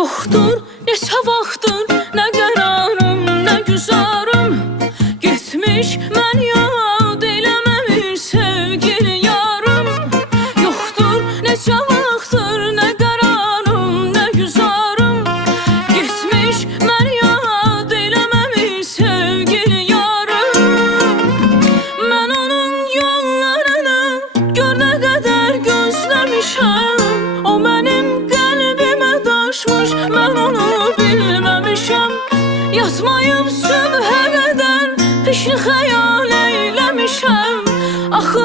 Yoxdur neçə vaxtdır nə qərarım, nə güzarım. Getmiş mən yad eləməmiş sevgili yarım. Yoxdur neçə vaxtdır nə qərarım, nə güzarım. Getmiş mən yad eləməmiş sevgili yarım. Mən onun yollarını gör nə qədər gözləmişəm. O mənim qəlbimə daşmış, mən onu bilməmişəm. Yatmayıb sübhə qədər peşin xəyal eyləmişəm. Axı